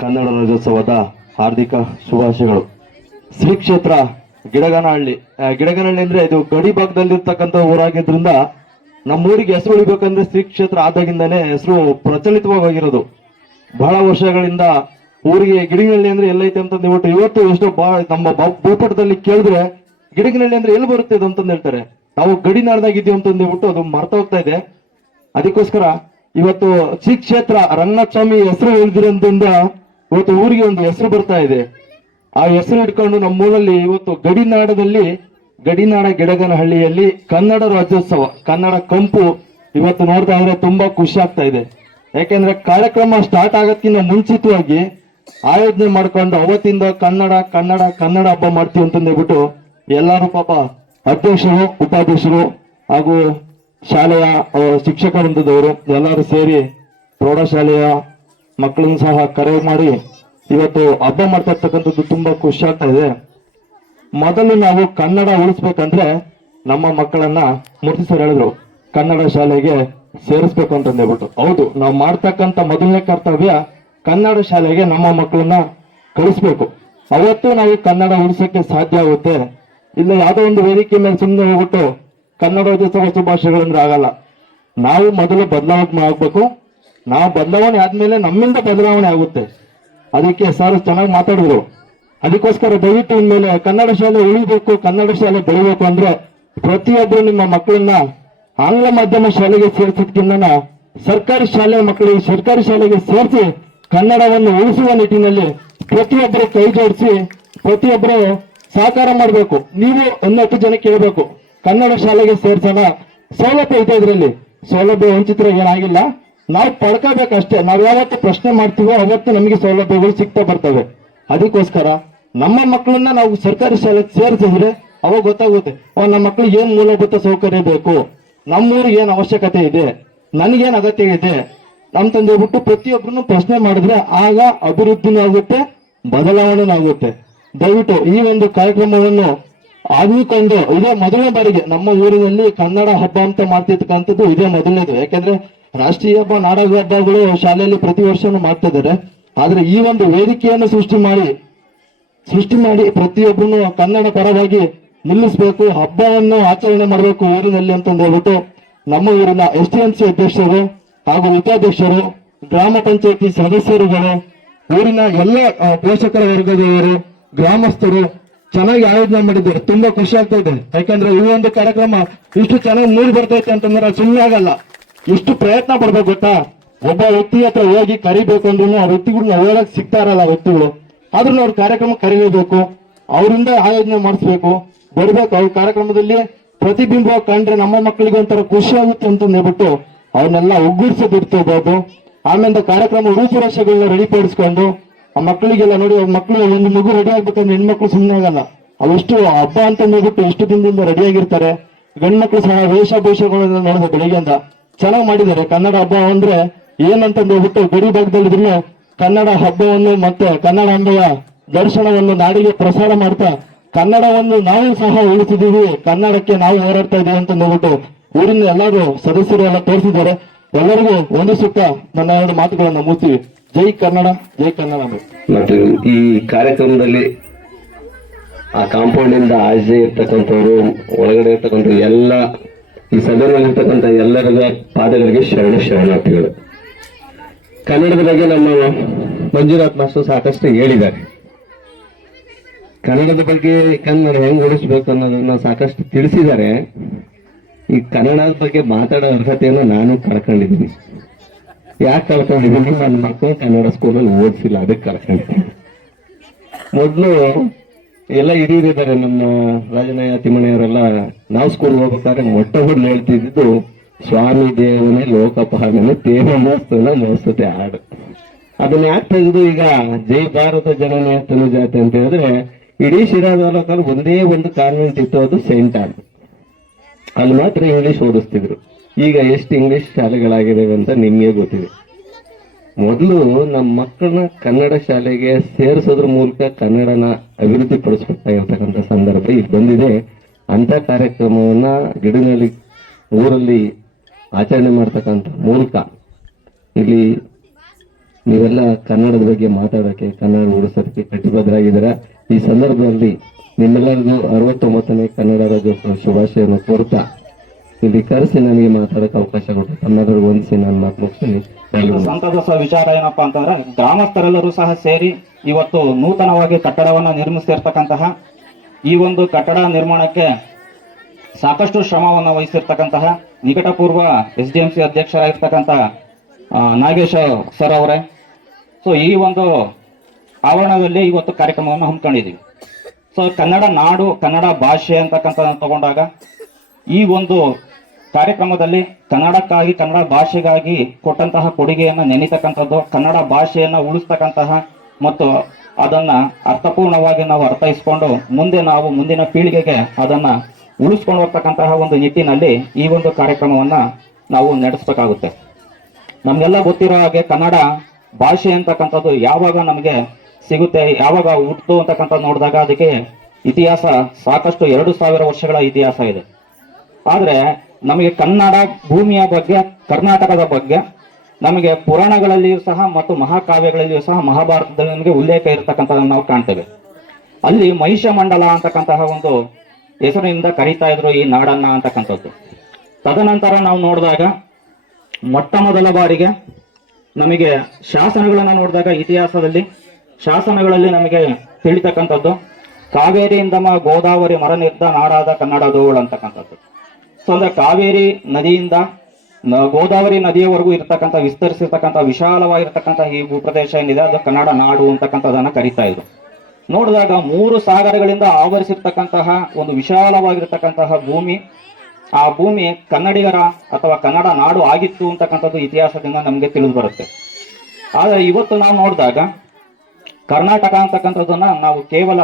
ಕನ್ನಡ ರಾಜ್ಯೋತ್ಸವದ ಹಾರ್ದಿಕ ಶುಭಾಶಯಗಳು. ಶ್ರೀ ಕ್ಷೇತ್ರ ಗಿಡಗನಹಳ್ಳಿ. ಗಿಡಗನಹಳ್ಳಿ ಅಂದ್ರೆ ಇದು ಗಡಿ ಭಾಗದಲ್ಲಿರ್ತಕ್ಕಂಥ ಊರಾಗಿದ್ರಿಂದ ನಮ್ಮೂರಿಗೆ ಹೆಸರು ಉಳಿಬೇಕಂದ್ರೆ ಶ್ರೀ ಕ್ಷೇತ್ರ ಆದಾಗಿಂದನೇ ಹೆಸರು ಪ್ರಚಲಿತವಾಗಿರೋದು ಬಹಳ ವರ್ಷಗಳಿಂದ ಊರಿಗೆ ಗಿಡಗನಹಳ್ಳಿ ಅಂದ್ರೆ ಎಲ್ಲೈತೆ ಅಂತ ಹೇಳ್ಬಿಟ್ಟು ಇವತ್ತು ಎಷ್ಟೋ ಬಾ, ನಮ್ಮ ಭೂಪಟದಲ್ಲಿ ಕೇಳಿದ್ರೆ ಗಿಡಗನಹಳ್ಳಿ ಅಂದ್ರೆ ಎಲ್ಲಿ ಬರುತ್ತೆ ಇದು ಅಂತಂದು ಹೇಳ್ತಾರೆ. ನಾವು ಗಡಿ ಅಂತಂದು ಹೇಳ್ಬಿಟ್ಟು ಅದು ಮರ್ತ ಹೋಗ್ತಾ ಇದೆ. ಅದಕ್ಕೋಸ್ಕರ ಇವತ್ತು ಶ್ರೀ ಕ್ಷೇತ್ರ ರಂಗನಾಥ ಹೆಸರು ಹೇಳಿದಿರೋದ್ರಿಂದ ಇವತ್ತು ಊರಿಗೆ ಒಂದು ಹೆಸರು ಬರ್ತಾ ಇದೆ. ಆ ಹೆಸರು ಇಟ್ಕೊಂಡು ನಮ್ಮ ಊರಲ್ಲಿ ಇವತ್ತು ಗಡಿನಾಡದಲ್ಲಿ ಗಡಿನಾಡ ಗಿಡಗನಹಳ್ಳಿಯಲ್ಲಿ ಕನ್ನಡ ರಾಜ್ಯೋತ್ಸವ, ಕನ್ನಡ ಕಂಪು ಇವತ್ತು ನೋಡ್ತಾ ಇದ್ರೆ ತುಂಬಾ ಖುಷಿ ಆಗ್ತಾ ಇದೆ. ಯಾಕೆಂದ್ರೆ ಕಾರ್ಯಕ್ರಮ ಸ್ಟಾರ್ಟ್ ಆಗೋದಕ್ಕಿಂತ ಮುಂಚಿತವಾಗಿ ಆಯೋಜನೆ ಮಾಡ್ಕೊಂಡು ಅವತ್ತಿಂದ ಕನ್ನಡ ಕನ್ನಡ ಕನ್ನಡ ಹಬ್ಬ ಮಾಡ್ತೀವಿ ಅಂತಂದೇಳ್ಬಿಟ್ಟು ಎಲ್ಲರೂ ಪಾಪ ಅಧ್ಯಕ್ಷರು, ಉಪಾಧ್ಯಕ್ಷರು ಹಾಗೂ ಶಾಲೆಯ ಶಿಕ್ಷಕ ವೃಂದದವರು ಎಲ್ಲರೂ ಸೇರಿ ಪ್ರೌಢಶಾಲೆಯ ಮಕ್ಕಳನ್ನು ಸಹ ಕರೆ ಮಾಡಿ ಇವತ್ತು ಹಬ್ಬ ಮಾಡ್ತಾ ಇರ್ತಕ್ಕಂಥದ್ದು ತುಂಬಾ ಖುಷಿ ಆಗ್ತಾ ಇದೆ. ಮೊದಲು ನಾವು ಕನ್ನಡ ಉಳಿಸ್ಬೇಕಂದ್ರೆ ನಮ್ಮ ಮಕ್ಕಳನ್ನ ಮೂರ್ತಿ ಸರ್ ಹೇಳಿದ್ರು, ಕನ್ನಡ ಶಾಲೆಗೆ ಸೇರಿಸ್ಬೇಕು ಅಂತ ಹೇಳ್ಬಿಟ್ಟು ಹೌದು, ನಾವು ಮಾಡ್ತಕ್ಕಂಥ ಮೊದಲನೇ ಕರ್ತವ್ಯ ಕನ್ನಡ ಶಾಲೆಗೆ ನಮ್ಮ ಮಕ್ಕಳನ್ನ ಕಳಿಸ್ಬೇಕು. ಅವತ್ತು ನಾವು ಕನ್ನಡ ಉಳಿಸಕ್ಕೆ ಸಾಧ್ಯ ಆಗುತ್ತೆ. ಇಲ್ಲ ಯಾವುದೋ ಒಂದು ವೇದಿಕೆ ಮೇಲೆ ಸುಮ್ಮನೆ ಹೋಗ್ಬಿಟ್ಟು ಕನ್ನಡ ರಾಜ್ಯೋತ್ಸವ ಶುಭಾಶಯಗಳಂದ್ರೆ ಆಗಲ್ಲ. ನಾವು ಮೊದಲು ಬದಲಾವಣೆ ಆಗ್ಬೇಕು. ನಾವು ಬದಲಾವಣೆ ಆದ್ಮೇಲೆ ನಮ್ಮಿಂದ ಬದಲಾವಣೆ ಆಗುತ್ತೆ. ಅದಕ್ಕೆ ಸರ್ ಚೆನ್ನಾಗಿ ಮಾತಾಡಿದ್ರು. ಅದಕ್ಕೋಸ್ಕರ ದಯವಿಟ್ಟು ಇನ್ಮೇಲೆ ಕನ್ನಡ ಶಾಲೆ ಉಳಿಬೇಕು, ಕನ್ನಡ ಶಾಲೆ ಬೆಳಿಬೇಕು ಅಂದ್ರೆ ಪ್ರತಿಯೊಬ್ಬರು ನಿಮ್ಮ ಮಕ್ಕಳನ್ನ ಆಂಗ್ಲ ಮಾಧ್ಯಮ ಶಾಲೆಗೆ ಸೇರಿಸೋದಕ್ಕಿಂತ ಸರ್ಕಾರಿ ಶಾಲೆ ಮಕ್ಕಳಿಗೆ ಸರ್ಕಾರಿ ಶಾಲೆಗೆ ಸೇರಿಸಿ ಕನ್ನಡವನ್ನು ಉಳಿಸುವ ನಿಟ್ಟಿನಲ್ಲಿ ಪ್ರತಿಯೊಬ್ಬರು ಕೈ ಜೋಡಿಸಿ, ಪ್ರತಿಯೊಬ್ಬರು ಸಹಕಾರ ಮಾಡಬೇಕು. ನೀವು ಒಂದಷ್ಟು ಜನ ಕೇಳಬೇಕು, ಕನ್ನಡ ಶಾಲೆಗೆ ಸೇರ್ಸೋಣ. ಸೌಲಭ್ಯ ಇದೆ ಇದರಲ್ಲಿ. ಸೌಲಭ್ಯ ವಂಚಿತರ ಏನಾಗಿಲ್ಲ ನಾವು ಪಡ್ಕೋಬೇಕಷ್ಟೇ. ನಾವು ಯಾವತ್ತು ಪ್ರಶ್ನೆ ಮಾಡ್ತೀವೋ ಅವತ್ತು ನಮಗೆ ಸೌಲಭ್ಯಗಳು ಸಿಗ್ತಾ ಬರ್ತವೆ. ಅದಕ್ಕೋಸ್ಕರ ನಮ್ಮ ಮಕ್ಕಳನ್ನ ನಾವು ಸರ್ಕಾರಿ ಶಾಲೆಗೆ ಸೇರಿಸಿದ್ರೆ ಅವಾಗ ಗೊತ್ತಾಗುತ್ತೆ ನಮ್ಮ ಮಕ್ಕಳಿಗೆ ಏನು ಮೂಲಭೂತ ಸೌಕರ್ಯ ಬೇಕು? ನಮ್ಮೂರಿಗೆ ಏನು ಅವಶ್ಯಕತೆ ಇದೆ? ನನಗೇನು ಅಗತ್ಯ ಇದೆ? ನಮ್ಮ ತಂದೆ ಬಿಟ್ಟು ಪ್ರತಿಯೊಬ್ಬರನ್ನು ಪ್ರಶ್ನೆ ಮಾಡಿದ್ರೆ ಆಗ ಅಭಿವೃದ್ಧಿನೂ ಆಗುತ್ತೆ ಬದಲಾವಣೆನೂ ಆಗುತ್ತೆ ದಯವಿಟ್ಟು ಈ ಒಂದು ಕಾರ್ಯಕ್ರಮವನ್ನು ಆಗಿಕೊಂಡು ಇದೇ ಮೊದಲನೇ ಬಾರಿಗೆ ನಮ್ಮ ಊರಿನಲ್ಲಿ ಕನ್ನಡ ಹಬ್ಬ ಅಂತ ಮಾಡ್ತಿರ್ತಕ್ಕಂಥದ್ದು ಇದೇ ಮೊದಲನೇದು. ಯಾಕೆಂದ್ರೆ ರಾಷ್ಟ್ರೀಯ ಹಬ್ಬ ನಾಡ ಹಬ್ಬಗಳು ಶಾಲೆಯಲ್ಲಿ ಪ್ರತಿ ವರ್ಷನೂ ಮಾಡ್ತಾ ಇದ್ದಾರೆ ಆದ್ರೆ ಈ ಒಂದು ವೇದಿಕೆಯನ್ನು ಸೃಷ್ಟಿ ಮಾಡಿ ಸೃಷ್ಟಿ ಮಾಡಿ ಪ್ರತಿಯೊಬ್ಬನು ಕನ್ನಡ ಪರವಾಗಿ ನಿಲ್ಲಿಸಬೇಕು, ಹಬ್ಬವನ್ನು ಆಚರಣೆ ಮಾಡಬೇಕು ಊರಿನಲ್ಲಿ ಅಂತಂದು ಹೇಳ್ಬಿಟ್ಟು ನಮ್ಮ ಊರಿನ ಎಸ್ ಟಿ ಎಂ ಸಿ ಅಧ್ಯಕ್ಷರು ಹಾಗೂ ಉಪಾಧ್ಯಕ್ಷರು, ಗ್ರಾಮ ಪಂಚಾಯತಿ ಸದಸ್ಯರುಗಳು, ಊರಿನ ಎಲ್ಲ ಪೋಷಕರ ವರ್ಗದವರು, ಗ್ರಾಮಸ್ಥರು ಚೆನ್ನಾಗಿ ಆಯೋಜನೆ ಮಾಡಿದ್ದಾರೆ. ತುಂಬಾ ಖುಷಿ ಆಗ್ತಾ ಇದೆ. ಯಾಕಂದ್ರೆ ಈ ಒಂದು ಕಾರ್ಯಕ್ರಮ ಇಷ್ಟು ಚೆನ್ನಾಗಿ ಮೂಡಿ ಬರ್ತೈತೆ ಅಂತಂದ್ರೆ ಸುಮ್ಮನೆ ಆಗಲ್ಲ. ಇಷ್ಟು ಪ್ರಯತ್ನ ಪಡ್ಬೇಕು ಗೊತ್ತಾ? ಒಬ್ಬ ವ್ಯಕ್ತಿ ಹತ್ರ ಹೋಗಿ ಕರಿಬೇಕು ಅಂದ್ರೂ ಆ ವ್ಯಕ್ತಿಗಳು ಹೋಗಕ್ ಸಿಗ್ತಾರಲ್ಲ ಆ ವ್ಯಕ್ತಿಗಳು. ಆದ್ರೂ ಅವ್ರ ಕಾರ್ಯಕ್ರಮ ಕರಿಬೇಕು. ಅವರಿಂದ ಆಯೋಜನೆ ಮಾಡಿಸ್ಬೇಕು. ಬರ್ಬೇಕು. ಅವ್ರ ಕಾರ್ಯಕ್ರಮದಲ್ಲಿ ಪ್ರತಿಬಿಂಬ ಕಂಡ್ರೆ ನಮ್ಮ ಮಕ್ಕಳಿಗೆ ಒಂಥರ ಖುಷಿ ಆಗುತ್ತೆ ಅಂತ ಹೇಳ್ಬಿಟ್ಟು ಅವನ್ನೆಲ್ಲ ಒಗ್ಗೂಡಿಸೋದಿರ್ತಿರ್ಬೋದು ಆಮೇಲೆ ಕಾರ್ಯಕ್ರಮ ರೂಪುರೇಷೆಗಳನ್ನ ರೆಡಿಪಡಿಸ್ಕೊಂಡು ಆ ಮಕ್ಕಳಿಗೆಲ್ಲ ನೋಡಿ ಅವ್ರ ಮಕ್ಕಳು ಒಂದು ಮಗು ರೆಡಿ ಆಗ್ಬೇಕಂದ್ರೆ ಹೆಣ್ಮಕ್ಳು ಸುಮ್ಮನೆ ಆಗಲ್ಲ. ಅವೆಷ್ಟು ಹಬ್ಬ ಅಂತ ಹೇಳ್ಬಿಟ್ಟು ಎಷ್ಟು ದಿನದಿಂದ ರೆಡಿ ಆಗಿರ್ತಾರೆ. ಗಂಡ್ ಮಕ್ಳು ಸಹ ವೇಷಭೂಷಗಳನ್ನ ನೋಡಿದ್ರೆ ಬೆಳಿಗ್ಗೆಯಿಂದ ಚೆನ್ನಾಗಿ ಮಾಡಿದ್ದಾರೆ. ಕನ್ನಡ ಹಬ್ಬ ಅಂದ್ರೆ ಏನಂತಂದು ಹೇಳ್ಬಿಟ್ಟು ಗಡಿ ಭಾಗದಲ್ಲಿದ್ರು ಕನ್ನಡ ಹಬ್ಬವನ್ನು ಮತ್ತೆ ಕನ್ನಡಾಂಬೆಯ ದರ್ಶನವನ್ನು ನಾಡಿಗೆ ಪ್ರಸಾರ ಮಾಡ್ತಾ ಕನ್ನಡವನ್ನು ನಾವು ಸಹ ಉಳಿಸಿದೀವಿ ಕನ್ನಡಕ್ಕೆ ನಾವು ಹೋರಾಡ್ತಾ ಇದೀವಿ ಅಂತ ಹೇಳ್ಬಿಟ್ಟು ಊರಿನ ಎಲ್ಲರೂ ಸದಸ್ಯರು ಎಲ್ಲ ತೋರಿಸಿದ್ದಾರೆ. ಎಲ್ಲರಿಗೂ ಸುತ್ತ ನನ್ನ ಎರಡು ಮಾತುಗಳನ್ನು ಮುಗಿಸ್ತೀವಿ ಜೈ ಕನ್ನಡ ಜೈ ಕನ್ನಡ. ಮತ್ತು ಈ ಕಾರ್ಯಕ್ರಮದಲ್ಲಿ ಆ ಕಾಂಪೌಂಡ್ ಇಂದ ಆಚೆ ಇರ್ತಕ್ಕಂಥವ್ರು, ಒಳಗಡೆ ಇರ್ತಕ್ಕಂಥ ಎಲ್ಲ, ಈ ಸದನದಲ್ಲಿರ್ತಕ್ಕಂಥ ಎಲ್ಲರಿಗ ಪಾದಗಳಿಗೆ ಶರಣ, ಶರಣಾರ್ಥಿಗಳು. ಕನ್ನಡದ ಬಗ್ಗೆ ನಮ್ಮ ಮಂಜುನಾಥ್ ಮಾಸ್ಟರ್ ಸಾಕಷ್ಟು ಹೇಳಿದ್ದಾರೆ. ಕನ್ನಡದ ಬಗ್ಗೆ ಕನ್ನಡ ಹೆಂಗ್ ಉಳಿಸ್ಬೇಕು ಅನ್ನೋದನ್ನ ಸಾಕಷ್ಟು ತಿಳಿಸಿದ್ದಾರೆ. ಈ ಕನ್ನಡದ ಬಗ್ಗೆ ಮಾತಾಡೋ ಅರ್ಹತೆಯನ್ನು ನಾನು ಕಳ್ಕೊಂಡಿದ್ದೀನಿ. ಯಾಕೆ ಕಳ್ಕೊಂಡಿದ್ದೀನಿ? ನನ್ನ ಮಕ್ಕಳು ಕನ್ನಡ ಸ್ಕೂಲಲ್ಲಿ ಓದಿಸಿಲ್ಲ, ಅದಕ್ಕೆ ಕಳ್ಕೊಂಡಿದ್ದೀನಿ. ಮೊದಲು ಎಲ್ಲ ಹಿರಿಯರಿದ್ದಾರೆ, ನಮ್ಮ ರಾಜನಯ್ಯ ತಿಮ್ಮಣ್ಣಯವರೆಲ್ಲ ನಾವು ಸ್ಕೂಲ್ ಹೋಗ್ಬೇಕಾದ್ರೆ ಮೊಟ್ಟ ಮೊದಲು ಹೇಳ್ತಿದ್ದು ಸ್ವಾಮಿ ದೇವನೇ ಲೋಕಪಾಲನೆ ದೇವ ಮೋಸ್ತನ ಮೋಸ್ತತೆ ಹಾಡು. ಅದನ್ನ ಯಾಕೆ ತೆಗೆದು ಈಗ ಜೈ ಭಾರತ ಜನನೇ ಜಾತಿ ಅಂತ ಹೇಳಿದ್ರೆ, ಇಡೀ ಶಿರಾ ತಾಲೂಕಲ್ಲಿ ಒಂದೇ ಒಂದು ಕಾನ್ವೆಂಟ್ ಇತ್ತು, ಅದು ಸೆಂಟ್ ಆನ್ ಅಲ್ಲಿ ಮಾತ್ರ ಇಂಗ್ಲಿಷ್ ಓದಿಸ್ತಿದ್ರು. ಈಗ ಎಷ್ಟು ಇಂಗ್ಲಿಷ್ ಶಾಲೆಗಳಾಗಿದ್ದಾವೆ ಅಂತ ನಿಮಗೆ ಗೊತ್ತಿದೆ. ಮೊದಲು ನಮ್ಮ ಮಕ್ಕಳನ್ನ ಕನ್ನಡ ಶಾಲೆಗೆ ಸೇರಿಸೋದ್ರ ಮೂಲಕ ಕನ್ನಡನ ಅಭಿವೃದ್ಧಿ ಪಡಿಸ್ಬೇಕಾಗಿರ್ತಕ್ಕಂಥ ಸಂದರ್ಭ ಈಗ ಬಂದಿದೆ. ಅಂತ ಕಾರ್ಯಕ್ರಮವನ್ನ ಗಿಡನಲ್ಲಿ ಊರಲ್ಲಿ ಆಚರಣೆ ಮಾಡ್ತಕ್ಕಂಥ ಮೂಲಕ ಇಲ್ಲಿ ನೀವೆಲ್ಲ ಕನ್ನಡದ ಬಗ್ಗೆ ಮಾತಾಡೋಕೆ ಕನ್ನಡ ಉಳಿಸೋದಕ್ಕೆ ಕಟಿಬದ್ಧರಾಗಿದ್ದೀರಾ? ಈ ಸಂದರ್ಭದಲ್ಲಿ ನಿಮ್ಮೆಲ್ಲರಿಗೂ ಅರವತ್ತೊಂಬತ್ತನೇ ಕನ್ನಡ ರಾಜ್ಯೋತ್ಸವ ಶುಭಾಶಯವನ್ನು ಕೋರ್ತಾ ಇಲ್ಲಿ ಕರೆಸಿ ನನಗೆ ಮಾತಾಡೋಕೆ ಅವಕಾಶ ಕೊಟ್ಟು ತಮ್ಮೆಲ್ಲರಿಗೂ ವಂದಿಸಿ ನಾನು ಮಾತು ಮುಗಿಸ್ತೀನಿ. ಸಂತಸ ವಿಚಾರ ಏನಪ್ಪಾ ಅಂತಂದ್ರೆ ಗ್ರಾಮಸ್ಥರೆಲ್ಲರೂ ಸಹ ಸೇರಿ ಇವತ್ತು ನೂತನವಾಗಿ ಕಟ್ಟಡವನ್ನ ನಿರ್ಮಿಸಿರ್ತಕ್ಕಂತಹ ಈ ಒಂದು ಕಟ್ಟಡ ನಿರ್ಮಾಣಕ್ಕೆ ಸಾಕಷ್ಟು ಶ್ರಮವನ್ನು ವಹಿಸಿರ್ತಕ್ಕಂತಹ ನಿಕಟಪೂರ್ವ ಎಸ್ ಡಿ ಎಂ ಸಿ ಅಧ್ಯಕ್ಷರಾಗಿರ್ತಕ್ಕಂಥ ನಾಗೇಶ್ ಸರ್ ಅವರೇ. ಸೊ ಈ ಒಂದು ಆವರಣದಲ್ಲಿ ಇವತ್ತು ಕಾರ್ಯಕ್ರಮವನ್ನು ಹಮ್ಮಿಕೊಂಡಿದ್ದೀವಿ. ಸೊ ಕನ್ನಡ ನಾಡು, ಕನ್ನಡ ಭಾಷೆ ಅಂತಕ್ಕಂಥದ್ದನ್ನು ತಗೊಂಡಾಗ ಈ ಒಂದು ಕಾರ್ಯಕ್ರಮದಲ್ಲಿ ಕನ್ನಡಕ್ಕಾಗಿ, ಕನ್ನಡ ಭಾಷೆಗಾಗಿ ಕೊಟ್ಟಂತಹ ಕೊಡುಗೆಯನ್ನು ನೆನೀತಕ್ಕಂಥದ್ದು, ಕನ್ನಡ ಭಾಷೆಯನ್ನು ಉಳಿಸ್ತಕ್ಕಂತಹ ಮತ್ತು ಅದನ್ನು ಅರ್ಥಪೂರ್ಣವಾಗಿ ನಾವು ಅರ್ಥೈಸ್ಕೊಂಡು ಮುಂದೆ ನಾವು ಮುಂದಿನ ಪೀಳಿಗೆಗೆ ಅದನ್ನ ಉಳಿಸ್ಕೊಂಡು ಹೋಗ್ತಕ್ಕಂತಹ ಒಂದು ನಿಟ್ಟಿನಲ್ಲಿ ಈ ಒಂದು ಕಾರ್ಯಕ್ರಮವನ್ನ ನಾವು ನಡೆಸಬೇಕಾಗುತ್ತೆ. ನಮಗೆಲ್ಲ ಗೊತ್ತಿರೋ ಹಾಗೆ ಕನ್ನಡ ಭಾಷೆ ಅಂತಕ್ಕಂಥದ್ದು ಯಾವಾಗ ನಮಗೆ ಸಿಗುತ್ತೆ, ಯಾವಾಗ ಹುಟ್ಟು ಅಂತಕ್ಕಂಥದ್ದು ನೋಡಿದಾಗ ಅದಕ್ಕೆ ಇತಿಹಾಸ ಸಾಕಷ್ಟು ಎರಡು ಸಾವಿರ ವರ್ಷಗಳ ಇತಿಹಾಸ ಇದೆ. ಆದರೆ ನಮಗೆ ಕನ್ನಡ ಭೂಮಿಯ ಬಗ್ಗೆ, ಕರ್ನಾಟಕದ ಬಗ್ಗೆ, ನಮಗೆ ಪುರಾಣಗಳಲ್ಲಿಯೂ ಸಹ ಮತ್ತು ಮಹಾಕಾವ್ಯಗಳಲ್ಲಿಯೂ ಸಹ ಮಹಾಭಾರತದಲ್ಲಿ ನಮಗೆ ಉಲ್ಲೇಖ ಇರತಕ್ಕಂಥದ್ದನ್ನು ನಾವು ಕಾಣ್ತೇವೆ. ಅಲ್ಲಿ ಮಹಿಷ ಮಂಡಲ ಅಂತಕ್ಕಂತಹ ಒಂದು ಹೆಸರಿನಿಂದ ಕರೀತಾ ಇದ್ರು ಈ ನಾಡನ್ನ ಅಂತಕ್ಕಂಥದ್ದು. ತದನಂತರ ನಾವು ನೋಡಿದಾಗ ಮೊಟ್ಟ ಮೊದಲ ಬಾರಿಗೆ ನಮಗೆ ಶಾಸನಗಳನ್ನು ನೋಡಿದಾಗ ಇತಿಹಾಸದಲ್ಲಿ ಶಾಸನಗಳಲ್ಲಿ ನಮಗೆ ತಿಳಿತಕ್ಕಂಥದ್ದು ಕಾವೇರಿಯಿಂದಮ ಗೋದಾವರಿ ಮರ ನಿರ್ದ ನಾಡಾದ ಕನ್ನಡದೋಳು ಅಂತಕ್ಕಂಥದ್ದು. ಸೊ ಅಂದ್ರೆ ಕಾವೇರಿ ನದಿಯಿಂದ ಗೋದಾವರಿ ನದಿಯವರೆಗೂ ಇರತಕ್ಕಂಥ, ವಿಸ್ತರಿಸಿರ್ತಕ್ಕಂಥ, ವಿಶಾಲವಾಗಿರ್ತಕ್ಕಂಥ ಈ ಭೂಪ್ರದೇಶ ಏನಿದೆ, ಅದು ಕನ್ನಡ ನಾಡು ಅಂತಕ್ಕಂಥದನ್ನ ಕರಿತಾ ಇದ್ರು. ನೋಡಿದಾಗ ಮೂರು ಸಾಗರಗಳಿಂದ ಆವರಿಸಿರ್ತಕ್ಕಂತಹ ಒಂದು ವಿಶಾಲವಾಗಿರ್ತಕ್ಕಂತಹ ಭೂಮಿ. ಆ ಭೂಮಿ ಕನ್ನಡಿಗರ ಅಥವಾ ಕನ್ನಡ ನಾಡು ಆಗಿತ್ತು ಅಂತಕ್ಕಂಥದ್ದು ಇತಿಹಾಸದಿಂದ ನಮಗೆ ತಿಳಿದು ಬರುತ್ತೆ. ಆದರೆ ಇವತ್ತು ನಾವು ನೋಡಿದಾಗ ಕರ್ನಾಟಕ ಅಂತಕ್ಕಂಥದ್ದನ್ನ ನಾವು ಕೇವಲ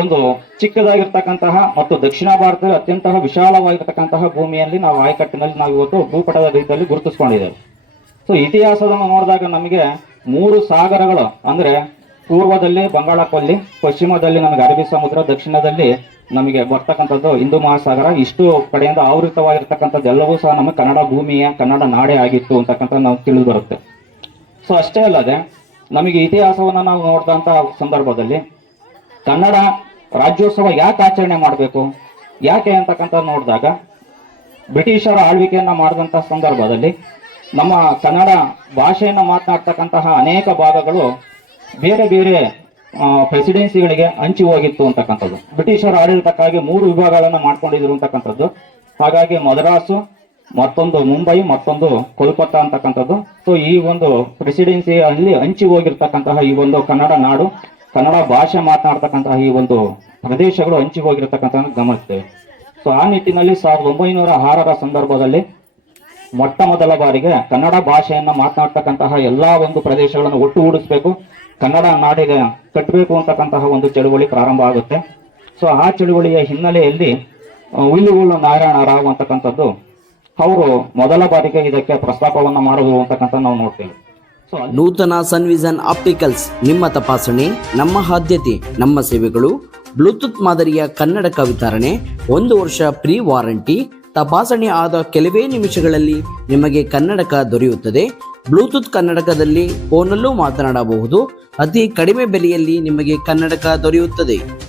ಒಂದು ಚಿಕ್ಕದಾಗಿರ್ತಕ್ಕಂತಹ ಮತ್ತು ದಕ್ಷಿಣ ಭಾರತದ ಅತ್ಯಂತ ವಿಶಾಲವಾಗಿರ್ತಕ್ಕಂತಹ ಭೂಮಿಯಲ್ಲಿ ನಾವು ಆಯಕಟ್ಟಿನಲ್ಲಿ ನಾವು ಇವತ್ತು ಭೂಪಟದ ರೀತಿಯಲ್ಲಿ ಗುರುತಿಸ್ಕೊಂಡಿದ್ದೇವೆ. ಸೊ ಇತಿಹಾಸವನ್ನು ನೋಡಿದಾಗ ನಮಗೆ ಮೂರು ಸಾಗರಗಳು ಅಂದ್ರೆ ಪೂರ್ವದಲ್ಲಿ ಬಂಗಾಳ ಕೊಲ್ಲಿ ಪಶ್ಚಿಮದಲ್ಲಿ ನಮಗೆ ಅರಬ್ಬಿ ಸಮುದ್ರ, ದಕ್ಷಿಣದಲ್ಲಿ ನಮಗೆ ಬರ್ತಕ್ಕಂಥದ್ದು ಹಿಂದೂ ಮಹಾಸಾಗರ. ಇಷ್ಟು ಕಡೆಯಿಂದ ಆವೃತವಾಗಿರ್ತಕ್ಕಂಥದ್ದು ಎಲ್ಲವೂ ಸಹ ನಮ್ಮ ಕನ್ನಡ ಭೂಮಿಯ, ಕನ್ನಡ ನಾಡೇ ಆಗಿತ್ತು ಅಂತಕ್ಕಂಥ ನಾವು ತಿಳಿದು ಬರುತ್ತೆ. ಸೊ ಅಷ್ಟೇ ಅಲ್ಲದೆ ನಮಗೆ ಇತಿಹಾಸವನ್ನು ನಾವು ನೋಡಿದಂಥ ಸಂದರ್ಭದಲ್ಲಿ ಕನ್ನಡ ರಾಜ್ಯೋತ್ಸವ ಯಾಕೆ ಆಚರಣೆ ಮಾಡಬೇಕು? ಯಾಕೆ ಅಂತಕ್ಕಂಥ ನೋಡಿದಾಗ ಬ್ರಿಟಿಷರ ಆಳ್ವಿಕೆಯನ್ನು ಮಾಡಿದಂಥ ಸಂದರ್ಭದಲ್ಲಿ ನಮ್ಮ ಕನ್ನಡ ಭಾಷೆಯನ್ನು ಮಾತನಾಡ್ತಕ್ಕಂತಹ ಅನೇಕ ಭಾಗಗಳು ಬೇರೆ ಬೇರೆ ಪ್ರೆಸಿಡೆನ್ಸಿಗಳಿಗೆ ಹಂಚಿ ಹೋಗಿತ್ತು ಅಂತಕ್ಕಂಥದ್ದು. ಬ್ರಿಟಿಷರ ಆಡಳಿತಕ್ಕಾಗಿ ಮೂರು ವಿಭಾಗಗಳನ್ನು ಮಾಡ್ಕೊಂಡಿದ್ರು ಅಂತಕ್ಕಂಥದ್ದು. ಹಾಗಾಗಿ ಮದ್ರಾಸು, ಮತ್ತೊಂದು ಮುಂಬೈ, ಮತ್ತೊಂದು ಕೋಲ್ಕತ್ತಾ ಅಂತಕ್ಕಂಥದ್ದು. ಸೊ ಈ ಒಂದು ಪ್ರೆಸಿಡೆನ್ಸಿಯಲ್ಲಿ ಹಂಚಿ ಹೋಗಿರ್ತಕ್ಕಂತಹ ಈ ಒಂದು ಕನ್ನಡ ನಾಡು, ಕನ್ನಡ ಭಾಷೆ ಮಾತನಾಡ್ತಕ್ಕಂತಹ ಈ ಒಂದು ಪ್ರದೇಶಗಳು ಹಂಚಿ ಹೋಗಿರ್ತಕ್ಕಂಥ ಗಮನಿಸ್ತೇವೆ. ಸೊ ಆ ನಿಟ್ಟಿನಲ್ಲಿ ಸಾವಿರದ ಒಂಬೈನೂರ ಆರರ ಸಂದರ್ಭದಲ್ಲಿ ಮೊಟ್ಟ ಮೊದಲ ಬಾರಿಗೆ ಕನ್ನಡ ಭಾಷೆಯನ್ನ ಮಾತನಾಡ್ತಕ್ಕಂತಹ ಎಲ್ಲಾ ಒಂದು ಪ್ರದೇಶಗಳನ್ನು ಒಟ್ಟುಗೂಡಿಸ್ಬೇಕು ಕನ್ನಡ ನಾಡಿಗೆ ಕಟ್ಟಬೇಕು ಅಂತಕ್ಕಂತಹ ಒಂದು ಚಳುವಳಿ ಪ್ರಾರಂಭ ಆಗುತ್ತೆ. ಸೊ ಆ ಚಳುವಳಿಯ ಹಿನ್ನೆಲೆಯಲ್ಲಿ ಆ, ಹುಯಿಲುಗುಳು ನಾರಾಯಣ ರಾವ್ ಅಂತಕ್ಕಂಥದ್ದು ಅವರು ಮೊದಲ ಬಾರಿಗೆ ಇದಕ್ಕೆ ಪ್ರಸ್ತಾಪವನ್ನು ಮಾಡುವುದು ಅಂತಕ್ಕಂಥ ನಾವು ನೋಡ್ತೇವೆ. ನೂತನ ಸನ್ವಿಸನ್ ಆಪ್ಟಿಕಲ್ಸ್ ನಿಮ್ಮ ತಪಾಸಣೆ ನಮ್ಮ ಆದ್ಯತೆ ನಮ್ಮ ಸೇವೆಗಳು ಬ್ಲೂಟೂತ್ ಮಾದರಿಯ ಕನ್ನಡಕ ವಿತರಣೆ ಒಂದು ವರ್ಷ ಪ್ರೀ ವಾರಂಟಿ ತಪಾಸಣೆ ಆದ ಕೆಲವೇ ನಿಮಿಷಗಳಲ್ಲಿ ನಿಮಗೆ ಕನ್ನಡಕ ದೊರೆಯುತ್ತದೆ. ಬ್ಲೂಟೂತ್ ಕನ್ನಡಕದಲ್ಲಿ ಫೋನಲ್ಲೂ ಮಾತನಾಡಬಹುದು. ಅತಿ ಕಡಿಮೆ ಬೆಲೆಯಲ್ಲಿ ನಿಮಗೆ ಕನ್ನಡಕ ದೊರೆಯುತ್ತದೆ.